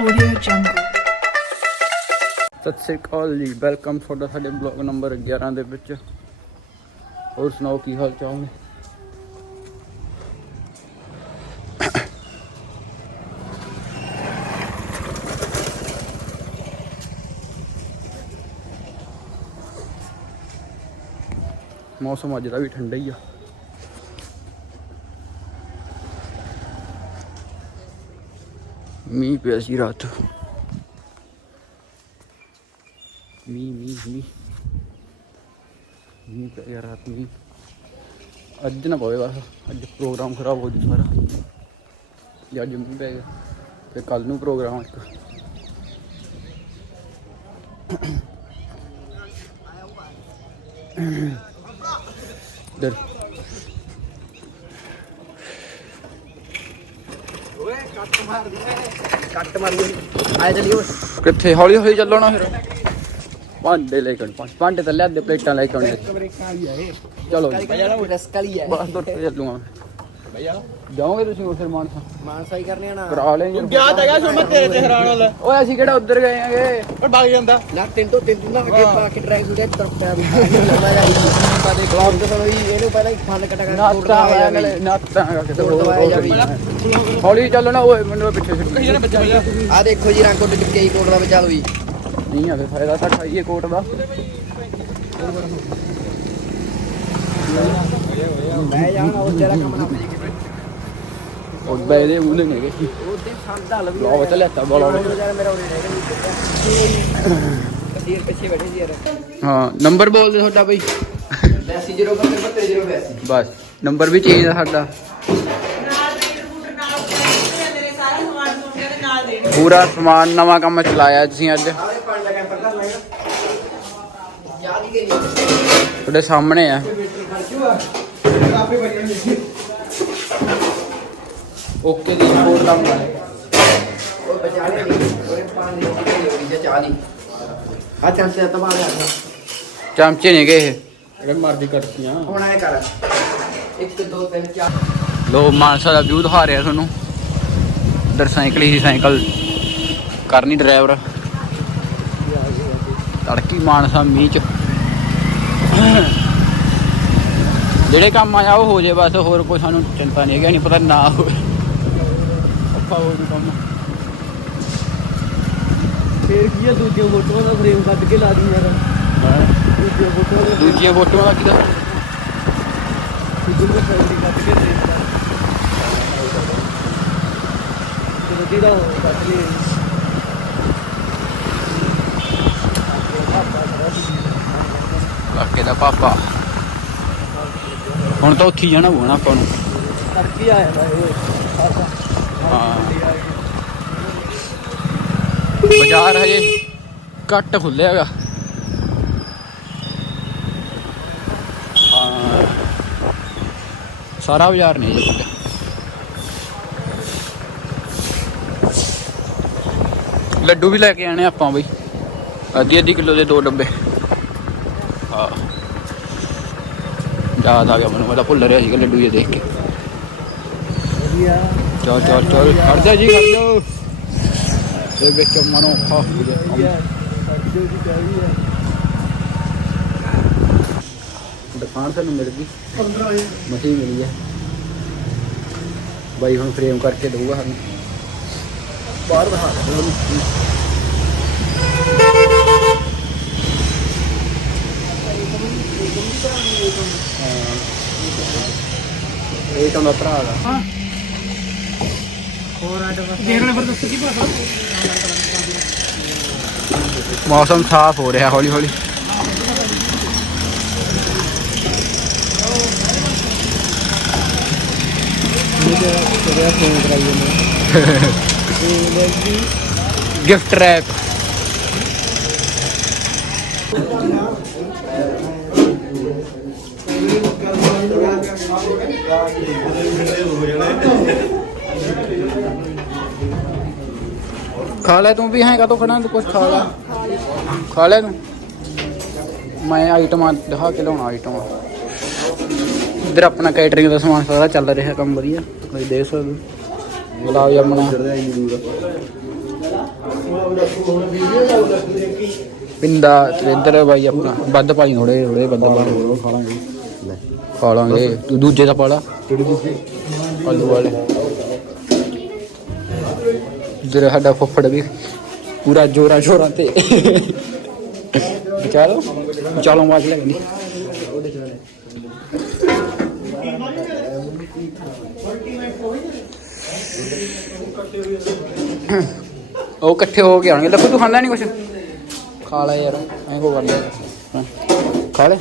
Audio Jungle. Sat Sri ਅਕਾਲ ਜੀ welcome ਤੁਹਾਡਾ ਸਾਡੇ ਬਲੌਗ ਨੰਬਰ 11 ਦੇ ਵਿੱਚ। ਹੋਰ ਸੁਣਾਓ, ਕੀ ਹਾਲ ਚਾਲ ਨੇ? ਮੌਸਮ ਅੱਜ ਦਾ ਵੀ ਠੰਡਾ ਹੀ ਆ। ਮੀਂਹ ਪਿਆ ਸੀ ਰਾਤ ਮੀਂਹ ਮੀਂਹ ਮੀਂਹ ਮੀਂਹ ਪੈ ਰਾਤ ਮੀਂਹ ਅੱਜ ਨਾ ਪਵੇ ਬਸ ਅੱਜ ਪ੍ਰੋਗਰਾਮ ਖਰਾਬ ਹੋ ਜੂ ਸਾਰਾ ਜੇ ਅੱਜ ਮੀਂਹ ਪੈ ਗਿਆ ਤੇ ਕੱਲ ਨੂੰ ਪ੍ਰੋਗਰਾਮ ਇੱਕ ਦਰ ਕੱਟ ਮਾਰੀ ਆਏ ਕਿੱਥੇ ਹੌਲੀ ਹੌਲੀ ਚੱਲੋ ਨਾ ਫਿਰ? ਭਾਂਡੇ ਲੈ ਕੇ ਆਉਣੇ, ਭਾਂਡੇ ਤਾਂ ਲਿਆਦੇ ਪਲੇਟਾਂ ਲੈ ਕੇ ਆਉਣੇ। ਚਲੋ ਜੀ। ਭਈਆ ਉਹ ਰਿਸਕ ਵਾਲੀ ਹੈ ਬਸ ਤੁਰ ਕੇ ਚੱਲੂਗਾ ਭਈਆ ਜਾਓਗੇ ਤੁਸੀਂ ਉਸੇ ਮਾਨਸਾ? ਮਾਨਸਾਈ ਕਰਨੇ ਆ ਨਾ। ਕਰਾ ਲੈਂਗੇ ਗਿਆ ਤਾਂ ਗਿਆ ਸੋ ਮੈਂ ਤੇਰੇ ਤੇ ਹੈਰਾਨ ਹੋ ਲੈ ਓਏ ਅਸੀਂ ਕਿਹੜਾ ਉੱਧਰ ਗਏ ਆਂਗੇ? ਪਰ ਵਗ ਜਾਂਦਾ। ਨਾ ਤਿੰਨ ਤੋਂ ਤਿੰਨ ਦਿਨ ਦਾ ਅੱਗੇ ਪਾ ਕੇ ਟਰੈਕ ਸੁਟੇ ਤਰਪਿਆ ਵੀ ਲੰਮਾ ਜਾਈ ਕਦੇ ਬਲੌਗ ਤੇ ਜੀ ਇਹਨੂੰ ਪਹਿਲਾਂ ਹੀ ਫਨ ਕਟਾ ਕਰ ਨਾਤਾ ਆਇਆ ਨਾਤਾ ਕਿਤੇ ਹੋਰ ਦਵਾਇਆ ਜਾਵੇ ਹੌਲੀ ਚੱਲਣਾ ਓਏ ਮੈਨੂੰ ਪਿੱਛੇ ਛੱਡ। ਕਹੀ ਨਾ ਬੱਚਾ ਭਈਆ ਆ ਦੇਖੋ ਜੀ ਰੰਗ ਕੋਟ ਚੁੱਕੇ ਹੀ ਕੋਟ ਦਾ ਬਚਾ ਲਓ ਜੀ ਨਹੀਂ ਆਵੇ ਫਾਇਦਾ ਤਾਂ ਖਾਈਏ ਕੋਟ ਦਾ। ਮੈਂ ਜਾਣਾ ਉਹ ਤੇਰਾ ਕੰਮ ਨਾ। ਪਈ ਉਹ ਬੈਦੇ ਉਹਨੇ ਨੇਗੇ ਉਹ ਤੇ ਸੰਦਾ ਲਵੀ ਲਓ ਤੇ ਲੈਤਾ ਬੋਲਾ ਮੇਰਾ ਉਹਨੇ ਰਹਿ ਗਿਆ ਪਿੱਛੇ ਬੈਠੇ ਜੀ ਯਾਰ ਹਾਂ, ਨੰਬਰ ਬੋਲ ਦੇ ਤੁਹਾਡਾ ਬਈ। 80 72 ਬਸ, ਨੰਬਰ ਵੀ ਚੇਂਜ ਚਾਹੀਦਾ ਸਾਡਾ। ਪੂਰਾ ਸਮਾਨ, ਨਵਾਂ ਕੰਮ ਚਲਾਇਆ ਤੁਸੀਂ ਅੱਜ। ਤੁਹਾਡੇ ਸਾਹਮਣੇ ਆ। ਓਕੇ ਦੀ ਰਿਪੋਰਟ ਕੰਮ ਕਰ ਉਹ ਬਚਾ ਲੈ ਉਹਨੇ ਪਾਣੀ ਦੀ ਗਈ ਚਾਹ ਦੀ ਆ ਚਾਂਸੇ ਤਾਂ ਬਾਹਰ ਆ ਚਮਚੇ ਨਹੀਂ ਗਏ ਇਹ ਮਰਦੀ ਕੱਟੀਆਂ ਹੁਣ ਆਏ ਕਰ। 1 2 3 4 ਲੋ ਮਾਨਸਾ ਦਾ ਵਿਊ ਦਿਖਾ ਰਿਹਾ ਤੁਹਾਨੂੰ। ਇਧਰ ਸਾਈਕਲ ਹੀ ਸਾਈਕਲ। ਕਰਨੀ ਡਰਾਈਵਰ। ਤੜਕੀ ਮਾਨਸਾ ਮੀਂਹ ਚ। ਜਿਹੜੇ ਕੰਮ ਆਇਆ ਉਹ ਹੋ ਜੇ ਬਸ ਹੋਰ ਕੋਈ ਸਾਨੂੰ ਚਿੰਤਾ ਨਹੀਂ ਹੈਗੀ ਨਹੀਂ ਪਤਾ ਨਾ ਹੋਵੇ। ਹੋ ਜੂ ਕੰਮ। ਫੇਰ ਕੀ ਆ ਦੂਜੀਆਂ ਫੋਟੋਆਂ ਦਾ ਫਰੇਮ ਕੱਢ ਕੇ ਲਾ ਦੀ ਯਾਰ ਦੂਜੀਆਂ ਫੋਟੋਆਂ ਦੇ ਦੂਜੀਆਂ ਫੋਟੋਆਂ ਦਾ ਕਿਦਾ ਦੂਜੀਆਂ ਫਰੇਮ ਕੱਢ ਕੇ ਦੇ। ਤੇ ਜਿਹੜਾ ਉਹ ਕੱਢ ਲਈ ਕਾਕੇ ਦਾ ਪਾਪਾ। ਹੁਣ ਤਾਂ ਉੱਥੇ ਹੀ ਜਾਣਾ ਹੋਣਾ ਆਪਾਂ ਨੂੰ। ਤੜਕੀ ਆਇਆ ਹਾਂ ਬਾਜ਼ਾਰ ਹਜੇ ਘੱਟ ਖੁੱਲਿਆ ਹੈਗਾ। ਹਾਂ। ਸਾਰਾ ਬਾਜ਼ਾਰ ਨਹੀਂ ਹਜੇ ਖੁੱਲਿਆ ਲੱਡੂ ਵੀ ਲੈ ਕੇ ਆਣੇ ਆਪਾਂ ਬਈ। ਅੱਧੀ ਅੱਧੀ ਕਿਲੋ ਦੇ ਦੋ ਡੱਬੇ। ਹਾਂ। ਯਾਦ ਆ ਗਿਆ ਮੈਨੂੰ, ਮੈਂ ਤਾਂ ਭੁੱਲ ਰਿਹਾ ਸੀਗਾ ਲੱਡੂ ਇਹ ਦੇਖ ਕੇ। ਵਧੀਆ। ਚਲ ਚਲ ਚਲ। ਖੜ ਜਾ ਜੀ, ਖੜ ਜਾ। ਇਹ ਵਿੱਚ ਮਨੋ ਖਾ ਵਧੀਆ ਸਾਡੀ ਦੁਕਾਨ ਸਾਨੂੰ ਮਿਲ ਗਈ। 15 ਮਸੀਂ ਮਿਲੀ ਹੈ ਬਾਈ ਹੁਣ ਫਰੇਮ ਕਰਕੇ ਦਊਗਾ ਸਾਨੂੰ। ਬਾਹਰ ਦਿਖਾ ਦੇ ਇਹ ਤਾਂ ਮੇਰਾ ਭਰਾ ਦਾ ਦੇਖਣਾ ਫਿਰ ਦੱਸੋ ਕੀ ਭਾਸ਼ਾ ਮੌਸਮ ਸਾਫ਼ ਹੋ ਰਿਹਾ ਹੌਲੀ ਹੌਲੀ। ਗਿਫਟ ਫੋਨ ਕਰਾਈ ਜਾਂਦੇ ਖਾ ਲੈ ਤੂੰ ਵੀ ਹੈਗਾ ਤੂੰ ਖੜਾ ਕੁਝ ਖਾ ਲੈ। ਖਾ ਲੈ ਤੂੰ ਮੈਂ ਆਈਟਮਾਂ ਦਿਖਾ ਕੇ ਲਾਉਣਾ ਆਈਟਮਾਂ ਇੱਧਰ ਆਪਣਾ ਕੈਟਰਿੰਗ ਦਾ ਸਮਾਨ ਸਾਰਾ ਚੱਲ ਰਿਹਾ ਕੰਮ ਵਧੀਆ। ਤੁਸੀਂ ਦੇਖ ਸਕਦੇ ਗੁਲਾਬ ਜਾਮਣਾ ਪਿੰਦਾ ਤੇ ਇੱਧਰ ਬਾਈ ਆਪਣਾ। ਵੱਧ ਪਾਈ ਥੋੜੇ ਥੋੜੇ ਵੱਧ ਪਾਈ ਖਾ ਲਾਂਗੇ। ਖਾ ਲਾਂਗੇ। ਦੂਜੇ ਦਾ ਪਾਲਾ ਕਿਹੜੇ ਦੂਜੇ? ਆਲੂ ਵਾਲੇ। ਇੱਧਰ ਸਾਡਾ ਫੁੱਫੜ ਵੀ ਪੂਰਾ ਜੋਰਾ ਜੋਰਾ ਤੇ। ਚਲੋ ਚਲੋ ਮਾਰ ਲੈ ਉਹ ਇਕੱਠੇ ਹੋ ਕੇ ਆਉਣਗੇ। ਲੱਖੂ ਤੂੰ ਖਾਂਦਾ ਨਹੀਂ ਕੁਛ? ਖਾ ਲੈ ਯਾਰ ਐਂ ਕੋ ਕਰ ਲਿਆ ਖਾ ਲੈ।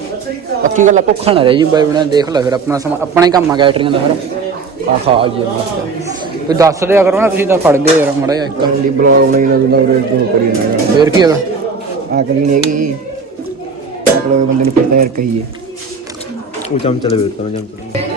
ਪੱਕੀ ਗੱਲ ਆ, ਭੁੱਖਾ ਨਾ ਰਹਿ ਜੀ ਬਾਈ ਬਣਾ ਦੇਖ ਲੈ ਫਿਰ ਆਪਣਾ ਸਮਾਂ ਆਪਣਾ ਹੀ ਕੰਮ ਆ ਕੈਟਰਿੰਗ ਦਾ ਸਾਰਾ ਆ ਖਾ ਜੀ ਬਸ ਕੋਈ ਦੱਸ ਦਿਆ ਕਰੋ ਨਾ ਤੁਸੀਂ ਤਾਂ ਫੜ ਗਏ ਯਾਰ ਮੜਾ ਇੱਕ। ਕੱਲੀ ਬਲੌਗ ਲਈ ਨਾ ਜਿੰਦਾ ਉਰੇ ਤੋਂ ਕਰੀ ਨਾ। ਫੇਰ ਕੀ ਹੈਗਾ? ਆਕਲ ਨਹੀਂ ਹੈਗੀ। ਮਤਲਬ ਬੰਦੇ ਨੂੰ ਪਤਾ ਯਾਰ ਕਹੀਏ। ਉਹ ਚਮਚਾ ਲੈ ਵੇਖਦਾ ਮੈਂ ਚਮਚਾ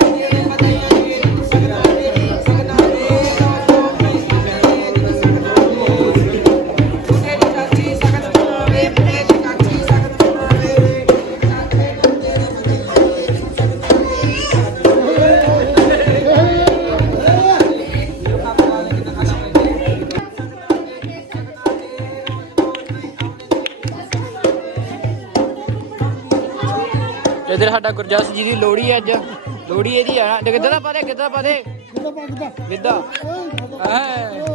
ਇਧਰ ਸਾਡਾ ਗੁਰਜਸ ਜੀ ਦੀ ਲੋੜੀ ਹੈ ਅੱਜ। ਲੋੜੀ ਇਹਦੀ ਆ ਨਾ। ਕਿੱਦਾਂ ਦਾ ਪਾਦੇ ਕਿੱਦਾਂ ਦਾ ਪਾਦੇ ਕਿੱਦਾਂ ਐ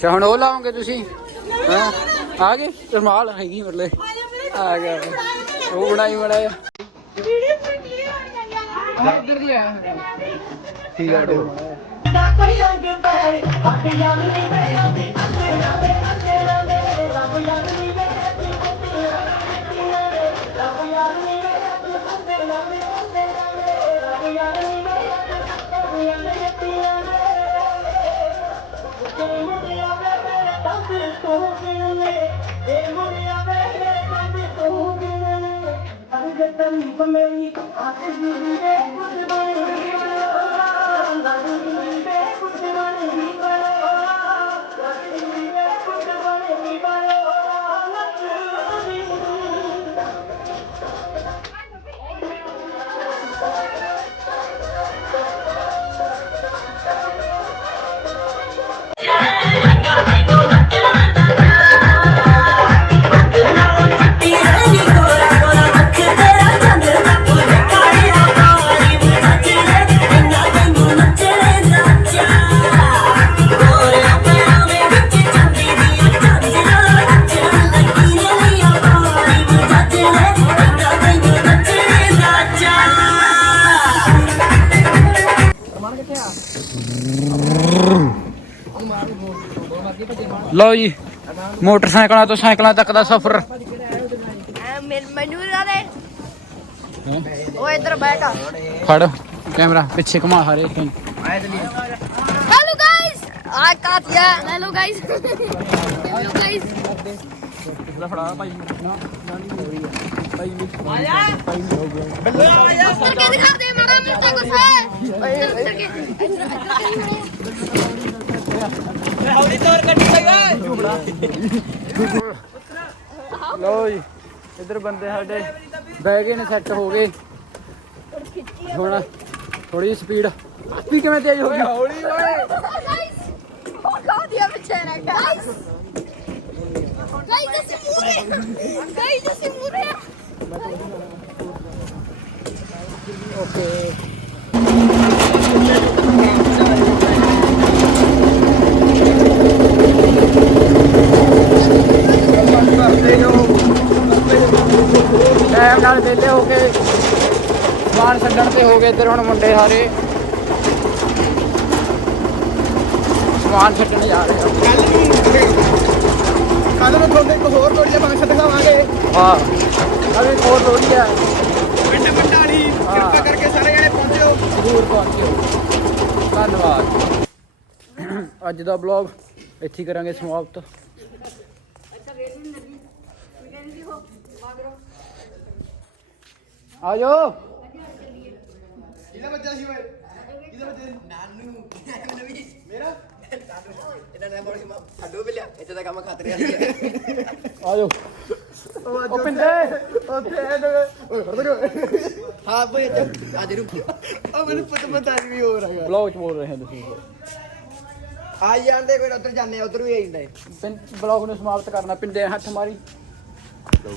ਅੱਛਾ ਹੁਣ ਉਹ ਲਾਓਗੇ ਤੁਸੀਂ? ਹਾਂ? ਆ ਗਏ? ਰਮਾਲ ਹੈਗੀ ਮਰਲੇ ਆ ਗਿਆ। ਉਹ ਬਣਾਈ ਬਣਾਇਆ ਇੱਧਰ ਦੀ ਆ। ਠੀਕ ਆ ਡੋ ਲਓ ਜੀ ਮੋਟਰਸਾਈਕਲਾਂ ਤੋਂ ਸਾਈਕਲਾਂ ਤੱਕ ਦਾ ਸਫ਼ਰ। ਮੈਨੂੰ ਫੜ ਕੈਮਰਾ ਪਿੱਛੇ ਘੁਮਾ ਹਰੇ ਤੈਨ ਹੈਲੋ ਗਾਇਸ ਆ ਕਾਤਿਆ ਹੈਲੋ ਗਾਇਸ ਹੈਲੋ ਗਾਇਸ ਲੈ ਫੜਾ ਭਾਈ ਕੇ ਦਿਖਾ ਦੇ ਮਾਰਾ ਮਿਸਟਰ ਗੁੱਸਾ। ਹੈ ਹੌਲੀ ਜੀ ਇਧਰ ਬੰਦੇ ਸਾਡੇ ਬਹਿ ਗਏ ਨੇ ਸੈੱਟ ਹੋ ਗਏ ਹੁਣ ਥੋੜੀ ਸਪੀਡ ਸਪੀਡ ਕਿਵੇਂ ਤੇਜ਼ ਹੋ ਗਈ ਹੌਲੀ ਓਏ ਉਹ ਕਾ ਦਿਆ ਬਚੇਰਾ ਗਾਇਸ ਗਾਇਸ ਅਸੀਂ ਮੂਰੇ ਗਾਇਸ ਅਸੀਂ ਮੂਰੇ ਓਕੇ ਟਾਈਮ ਨਾਲ ਵਿਹਲੇ ਹੋ ਕੇ ਸਮਾਨ ਛੱਡਣ ਤੇ ਹੋ ਗਏ ਇੱਧਰ ਹੁਣ ਮੁੰਡੇ ਸਾਰੇ ਸਮਾਨ ਛੱਡਣ ਜਾ ਰਹੇ ਆ। ਕੱਲ ਨੂੰ ਤੁਹਾਡੇ ਇੱਕ ਹੋਰ ਲੋੜੀ ਦਾ ਫੰਕਸ਼ਨ ਦਿਖਾਵਾਂਗੇ ਹਾਂ ਅਭੀ ਹੋਰ ਲੋੜੀ ਹੈ ਪਿੰਡ ਬੰਡਾਲੀ ਕਿਰਪਾ ਕਰਕੇ ਸਾਰੇ ਜਣੇ ਪਹੁੰਚਿਓ ਜ਼ਰੂਰ ਪਹੁੰਚਿਓ। ਧੰਨਵਾਦ। ਅੱਜ ਦਾ ਬਲੌਗ ਇੱਥੇ ਹੀ ਕਰਾਂਗੇ ਸਮਾਪਤ। ਆ ਜਾਓ ਇਹਨਾਂ ਨੇ ਬੋਲੀ ਫਾਡੋ ਬਿਲਿਆ ਇੱਥੇ ਦਾ ਕੰਮ ਖਾਤਰੇ ਆ ਆ ਜਾਓ ਉਹ ਪਿੰਦੇ ਹਾਂ ਬਈ ਅੱਜ ਰੁਕ। ਉਹ ਮੈਨੂੰ ਪਤਾ ਪਤਾ ਨਹੀਂ ਹੋ ਰਿਹਾ ਬਲੌਗ ਚ ਬੋਲ ਰਹੇ ਹਾਂ ਤੁਸੀਂ। ਆ ਜਾਂਦੇ ਕੋਈ ਉਧਰ ਜਾਂਦੇ ਉਧਰ ਵੀ ਆਈਂਦਾ ਪਿੰ ਬਲੌਗ ਨੂੰ ਸਮਾਪਤ ਕਰਨਾ। ਪਿੰਦੇ ਹੱਥ ਮਾਰੀ।